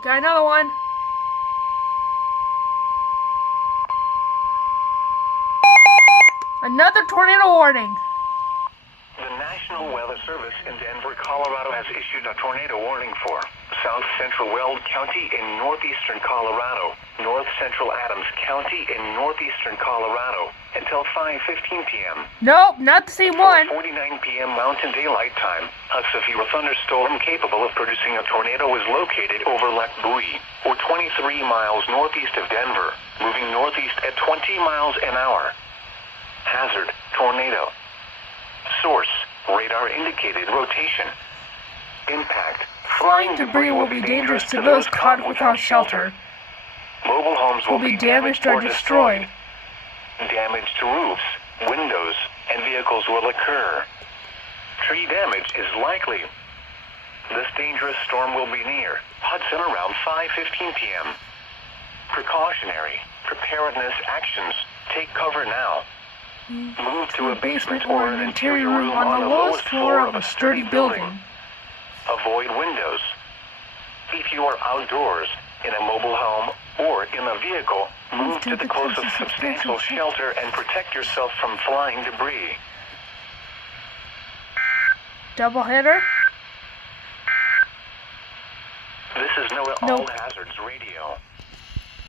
Got another one. Another tornado warning. The National Weather Service in Denver, Colorado has issued a tornado warning for south central Weld County in northeastern Colorado, north central Adams County in northeastern Colorado until 5:15 p.m. Nope, not the same one. 4:49 p.m. Mountain Daylight Time, a severe thunderstorm capable of producing a tornado is located over Lochbuie, or 23 miles northeast of Denver, moving northeast at 20 miles an hour. Hazard, tornado. Source, radar indicated rotation. Impact, Flying debris will be dangerous to those caught without shelter. Mobile homes Will be damaged or destroyed. Damage to roofs, windows, and vehicles will occur. Tree damage is likely. This dangerous storm will be near Hudson around 5:15 p.m. Precautionary, preparedness actions. Take cover now. Move to a basement or an interior room on the lowest floor of a sturdy building. Avoid windows. If you are outdoors, in a mobile home, or in a vehicle, move to the closest substantial shelter and protect yourself from flying debris. Double hitter. This is NOAA All Hazards Radio.